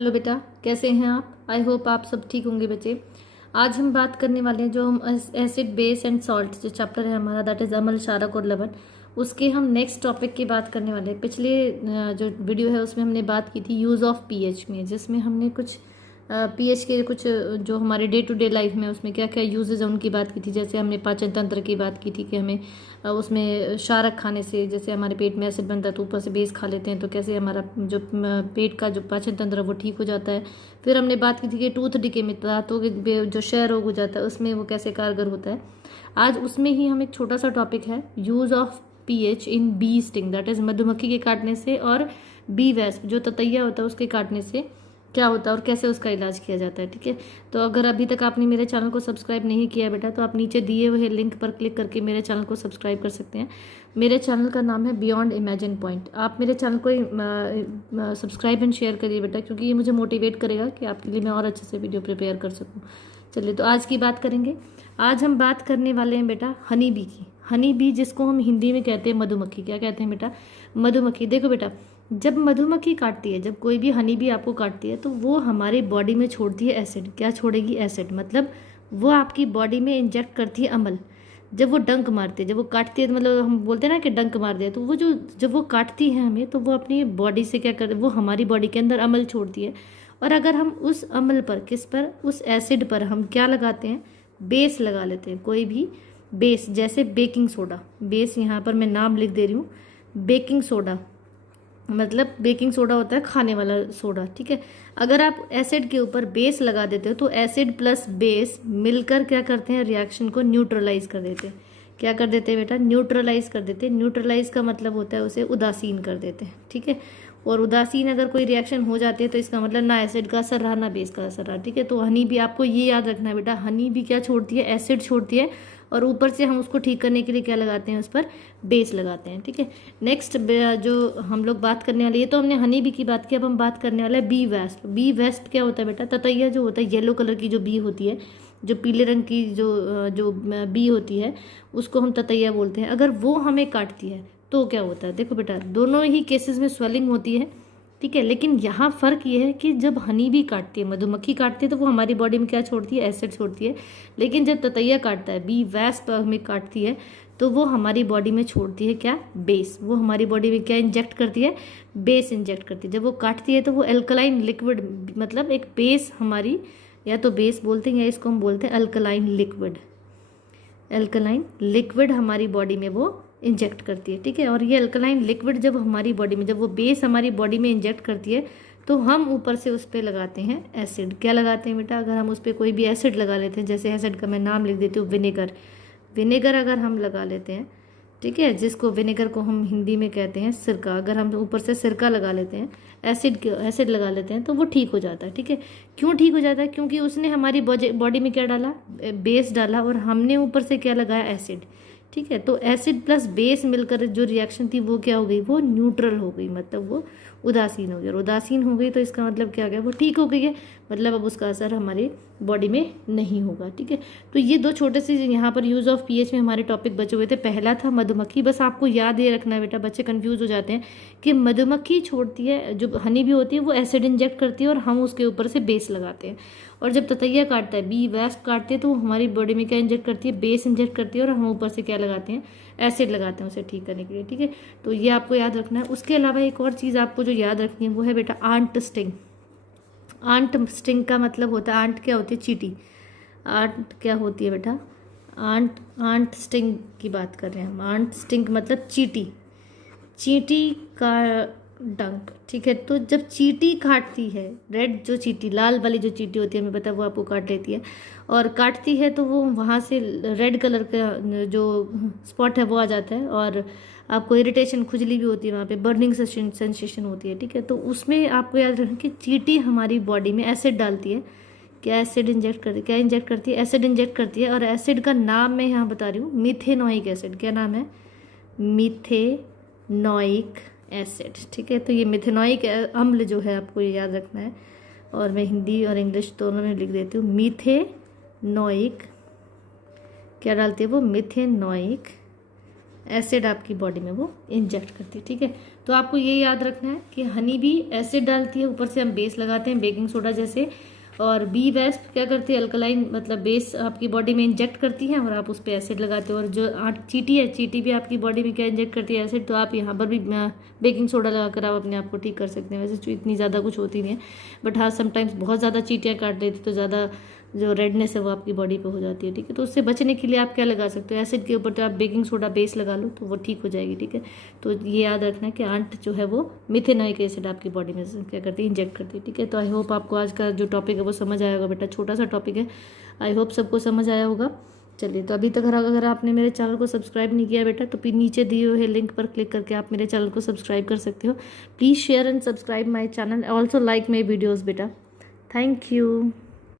Hello बेटा, कैसे हैं आप? आई होप आप सब ठीक होंगे बच्चे। आज हम बात करने वाले हैं जो हम एसिड बेस एंड सॉल्ट जो चैप्टर है हमारा, दैट इज अम्ल क्षारक और लवण। उसके हम नेक्स्ट टॉपिक की बात करने वाले हैं। पिछले जो वीडियो है उसमें हमने बात की थी यूज़ ऑफ पीएच में, जिसमें हमने कुछ पीएच के कुछ जो हमारे डे टू डे लाइफ में उसमें क्या क्या यूजेज है उनकी बात की थी। जैसे हमने पाचन तंत्र की बात की थी कि हमें उसमें क्षारक खाने से जैसे हमारे पेट में एसिड बनता है तो ऊपर से बेस खा लेते हैं तो कैसे हमारा जो पेट का जो पाचन तंत्र है वो ठीक हो जाता है। फिर हमने बात की थी कि टूथ डिके में दांतों के जो क्षय रोग हो जाता है उसमें वो कैसे कारगर होता है। आज उसमें ही हम एक छोटा सा टॉपिक है use of pH in bee sting, that is मधुमक्खी के काटने से, और बी वेस्प जो ततैया होता है उसके काटने से क्या होता है और कैसे उसका इलाज किया जाता है। ठीक है, तो अगर अभी तक आपने मेरे चैनल को सब्सक्राइब नहीं किया है बेटा तो आप नीचे दिए हुए लिंक पर क्लिक करके मेरे चैनल को सब्सक्राइब कर सकते हैं। मेरे चैनल का नाम है बियॉन्ड इमेजिन पॉइंट। आप मेरे चैनल को सब्सक्राइब एंड शेयर करिए बेटा, क्योंकि ये मुझे मोटिवेट करेगा कि आपके लिए मैं और अच्छे से वीडियो प्रिपेयर कर सकूँ। चलिए, तो आज की बात करेंगे। आज हम बात करने वाले हैं बेटा हनी बी की। हनी बी जिसको हम हिंदी में कहते हैं मधुमक्खी। क्या कहते हैं बेटा? मधुमक्खी। देखो बेटा, जब मधुमक्खी काटती है, जब कोई भी हनी बी आपको काटती है तो वो हमारी बॉडी में छोड़ती है एसिड। क्या छोड़ेगी? एसिड। मतलब वो आपकी बॉडी में इंजेक्ट करती है अम्ल। जब वो डंक मारती है, जब वो काटती है, तो मतलब हम बोलते हैं ना कि डंक मार दिया, तो वो जो जब वो काटती है हमें तो वो अपनी बॉडी से क्या कर, वो हमारी बॉडी के अंदर अम्ल छोड़ती है। और अगर हम उस अम्ल पर, किस पर, उस एसिड पर हम क्या लगाते हैं? बेस लगा लेते हैं। कोई भी बेस, जैसे बेकिंग सोडा। बेस यहाँ पर मैं नाम लिख दे रही हूँ, बेकिंग सोडा। मतलब बेकिंग सोडा होता है खाने वाला सोडा। ठीक है, अगर आप एसिड के ऊपर बेस लगा देते हो तो एसिड प्लस बेस मिलकर क्या करते हैं? रिएक्शन को न्यूट्रलाइज कर देते हैं। क्या कर देते हैं बेटा? न्यूट्रलाइज कर देते हैं। न्यूट्रलाइज का मतलब होता है उसे उदासीन कर देते हैं। ठीक है, और उदासीन अगर कोई रिएक्शन हो जाती है तो इसका मतलब ना एसिड का असर रहा ना बेस का असर रहा। ठीक है, तो हनी भी आपको ये याद रखना है बेटा, हनी भी क्या छोड़ती है? एसिड छोड़ती है, और ऊपर से हम उसको ठीक करने के लिए क्या लगाते हैं? उस पर बेस लगाते हैं। ठीक है, नेक्स्ट जो हम लोग बात करने वाले, ये तो हमने हनी बी की बात की, अब हम बात करने वाले हैं बी वेस्ट। बी वेस्ट क्या होता है बेटा? ततैया जो होता है, येलो कलर की जो बी होती है, जो पीले रंग की जो बी होती है उसको हम ततैया बोलते हैं। अगर वो हमें काटती है तो क्या होता है? देखो बेटा, दोनों ही केसेस में स्वेलिंग होती है। ठीक है, लेकिन यहाँ फ़र्क ये है कि जब हनी बी काटती है, मधुमक्खी काटती है, तो वो हमारी बॉडी में क्या छोड़ती है? एसिड छोड़ती है। लेकिन जब ततैया काटता है, बी वेस्प हमें काटती है, तो वो हमारी बॉडी में छोड़ती है क्या? बेस। वो हमारी बॉडी में क्या इंजेक्ट करती है? बेस इंजेक्ट करती है। जब वो काटती है तो वो एल्कलाइन लिक्विड, मतलब एक बेस हमारी, या तो बेस बोलते हैं या इसको हम बोलते हैं अल्कलाइन लिक्विड। अल्कलाइन लिक्विड हमारी बॉडी में वो इंजेक्ट करती है। ठीक है, और ये अल्कलाइन लिक्विड जब हमारी बॉडी में, जब वो बेस हमारी बॉडी में इंजेक्ट करती है तो हम ऊपर से उस पर लगाते हैं एसिड। क्या लगाते हैं बेटा? अगर हम उस पर कोई भी एसिड लगा लेते हैं, जैसे एसिड का मैं नाम लिख देती हूँ विनेगर। विनेगर अगर हम लगा लेते हैं, ठीक है, जिसको विनेगर को हम हिंदी में कहते हैं सिरका, अगर हम ऊपर से सिरका लगा लेते हैं, एसिड लगा लेते हैं, तो वो ठीक हो जाता है। ठीक है, क्यों ठीक हो जाता है? क्योंकि उसने हमारी बॉडी में क्या डाला? बेस डाला, और हमने ऊपर से क्या लगाया? एसिड। ठीक है, तो एसिड प्लस बेस मिलकर जो रिएक्शन थी वो क्या हो गई? वो न्यूट्रल हो गई, मतलब वो उदासीन हो गई। और उदासीन हो गई तो इसका मतलब क्या गया? वो ठीक हो गई है, मतलब अब उसका असर हमारी बॉडी में नहीं होगा। ठीक है, तो ये दो छोटे से यहाँ पर यूज़ ऑफ पीएच में हमारे टॉपिक बचे हुए थे। पहला था मधुमक्खी। बस आपको याद ये रखना है बेटा, बच्चे कंफ्यूज हो जाते हैं कि मधुमक्खी छोड़ती है, जो हनी भी होती है वो एसिड इंजेक्ट करती है और हम उसके ऊपर से बेस लगाते हैं। और जब ततैया काटता है, बी वेस्प काटती है, तो वो हमारी बॉडी में क्या इंजेक्ट करती है? बेस इंजेक्ट करती है, और हम ऊपर से क्या लगाते हैं? एसिड लगाते हैं उसे ठीक करने के लिए। ठीक है, तो ये आपको याद रखना है। उसके अलावा एक और चीज़ आपको जो याद रखनी है वो है बेटा आंट स्टिंग। आंट स्टिंग का मतलब होता है, आंट क्या होती है? चींटी। आंट क्या होती है बेटा? आंट आंट स्टिंग की बात कर रहे हैं हम। आंट स्टिंग मतलब चींटी, चींटी का डंक। ठीक है, तो जब चींटी काटती है, रेड जो चींटी, लाल वाली जो चींटी होती है, हमें पता है वो आपको काट लेती है, और काटती है तो वो वहाँ से रेड कलर का जो स्पॉट है वो आ जाता है, और आपको इरिटेशन, खुजली भी होती है, वहाँ पे बर्निंग सेंसेशन होती है। ठीक है, तो उसमें आपको याद रखना कि चींटी हमारी बॉडी में एसिड डालती है। क्या एसिड इंजेक्ट करती है? क्या इंजेक्ट करती है? एसिड इंजेक्ट करती है, और एसिड का नाम मैं यहाँ बता रही हूँ, मिथेनोइक एसिड। क्या नाम है? Methanoic acid. ठीक है, तो ये मिथेनोइक अम्ल जो है आपको ये याद रखना है, और मैं हिंदी और इंग्लिश दोनों में लिख देती हूँ। मिथेनोइक क्या डालती है वो? मिथेनोइक एसिड आपकी बॉडी में वो इंजेक्ट करती है। ठीक है, तो आपको ये याद रखना है कि हनी भी एसिड डालती है, ऊपर से हम बेस लगाते हैं बेकिंग सोडा जैसे, और बी वेस्प क्या करती है, अल्कलाइन मतलब बेस आपकी बॉडी में इंजेक्ट करती है और आप उस पर एसिड लगाते हो। और जो चींटी है, चींटी भी आपकी बॉडी में क्या इंजेक्ट करती है, एसिड। तो आप यहाँ पर भी बेकिंग सोडा लगाकर आप अपने आप को ठीक कर सकते हैं। वैसे इतनी ज़्यादा कुछ होती नहीं है, बट हाँ समटाइम्स बहुत ज़्यादा चींटियाँ काट देती तो ज़्यादा जो रेडनेस है वो आपकी बॉडी पे हो जाती है। ठीक है, तो उससे बचने के लिए आप क्या लगा सकते हो, एसिड के ऊपर तो आप बेकिंग सोडा बेस लगा लो तो वो ठीक हो जाएगी। ठीक है, तो ये याद रखना है कि आंट जो है वो मिथेनॉइक एसिड आपकी बॉडी में क्या करती है, इंजेक्ट करती है। ठीक है, तो आई होप आपको आज का जो टॉपिक है वो समझ आया होगा बेटा, छोटा सा टॉपिक है, आई होप सबको समझ आया होगा। चलिए, तो अभी तक अगर आपने मेरे चैनल को सब्सक्राइब नहीं किया बेटा, तो फिर नीचे दिए हुए लिंक पर क्लिक करके आप मेरे चैनल को सब्सक्राइब कर सकते हो। Please share and subscribe my channel, also like my videos बेटा। Thank you.